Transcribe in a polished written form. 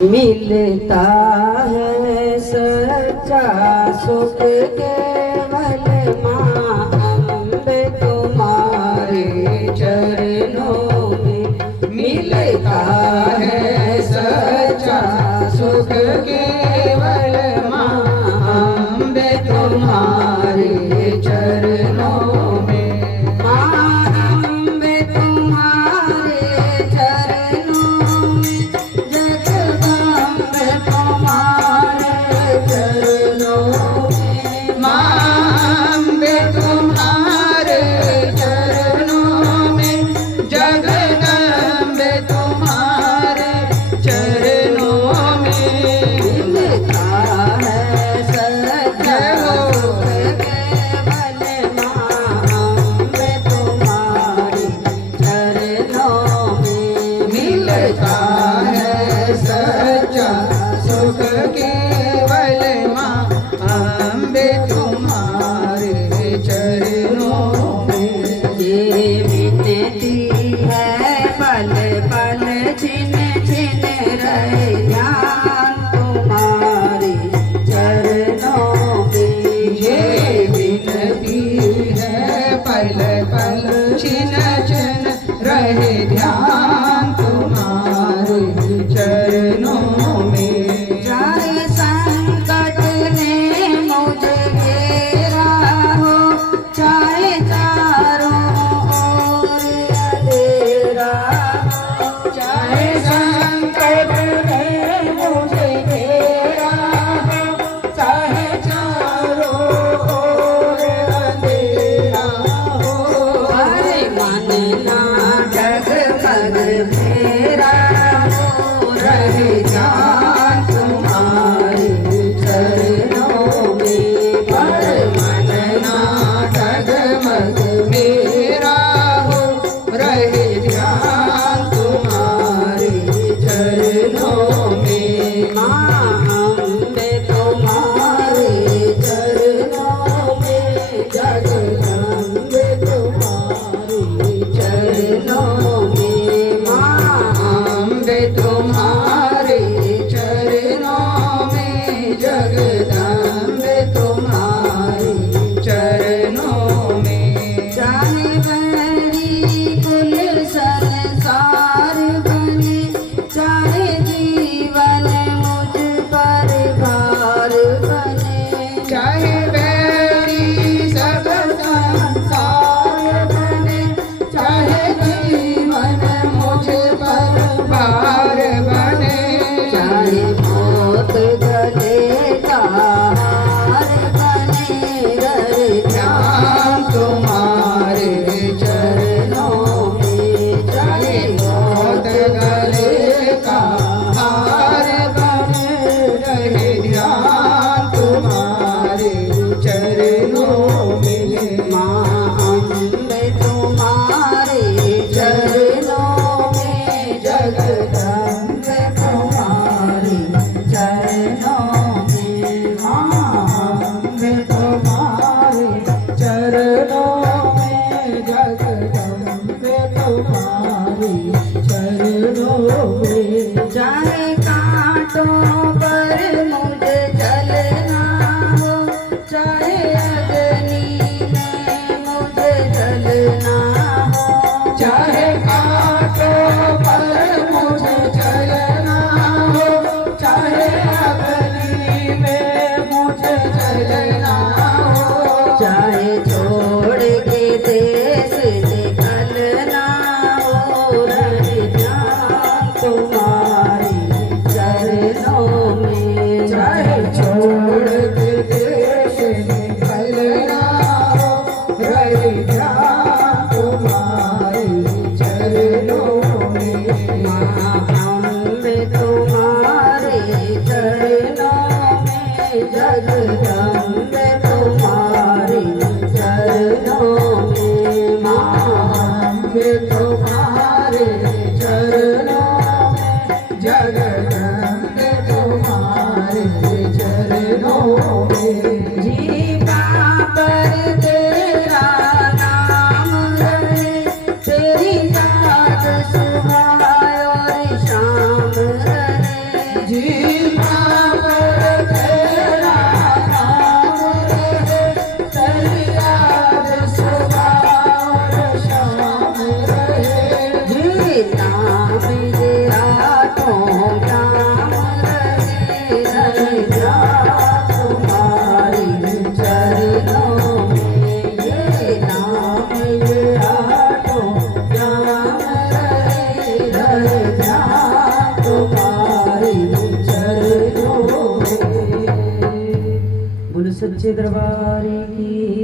मिलता है सच्चा सुख केवल माँ अम्बे तुम्हारे चरणों में। मिलता है सच्चा सुख केवल माँ अम्बे तुम्हारे चरणों में। माँ अम्बे तुम्हारे चरणों में, जगदम्बे तुम्हारे चरणों में। माँ अम्बे तुम्हारे चरणों में, जगदम्बे तुम्हारे चरणों में। मिलता है सच्चा सुख केवल माँ अम्बे तुम्हारे चरणों में। मिलता है सच्चा सुख केवल माँ अम्बे तुम्हारे चरणों में। ये विनती है पल पल छिन छिन रहे ध्यान तुम्हारे चरणों में। ये विनती है पल पल छिन छिन रहे ध्यान तुम्हारे चरणों में। चाहे संकट ने मुझे घेरा हो, चाहे चारों ओर अंधेरा हो। चाहे संकट ने मुझे घेरा हो, चाहे चारों ओर अंधेरा हो। अरे मन ना डगमग मेरा हो, रहे ध्यान तुम्हारे चरणों में। पर मन ना डगमग मेरा हो, रहे ध्यान तुम्हारे चरणों में। माँ अम्बे तुम्हारे चरणों में, जगदम्बे तुम्हारे चरणों में। माँ अम्बे तुम्हारे चरणों में, जगदम्बे तुम्हारे चरणों में। चाहे बैरी कुल संसार बने, चाहे जीवन मुझ पर भार बने। चाहे बैरी सब संसार बने, चाहे जीवन मुझ पर भार बने। चाहे मौत गले का हार बने, रहे ध्यान तुम्हारे चरणों में। चाहे मौत गले का हार बने, रहे ध्यान तुम्हारे चरणों में। माँ अम्बे तुम्हारे चरणों में, जगदम्बे तुम्हारे चरणों में। माँ अम्बे तुम्हारे चरणों में, जगदम्बे तुम्हारे चरणों में। चाहे कांटों पर मुझे चलना हो, चाहे अग्नि में मुझे जलना हो। चाहे कांटों पर मुझे चलना हो, चाहे अग्नि में मुझे जलना हो। चाहे छोड़ के देश निकलना हो, रहे ध्यान तुम्हारे चरणों नाम तेरा नाम रहे, कलिया सुबह शाम रहे। ये नाम ये आठों नाम रहे, रहे जा तुम्हारी चरणों में। ये नाम ये आठों नाम रहे, रहे जा तुम्हारी चरणों में। बोलो सच्चे दरबार की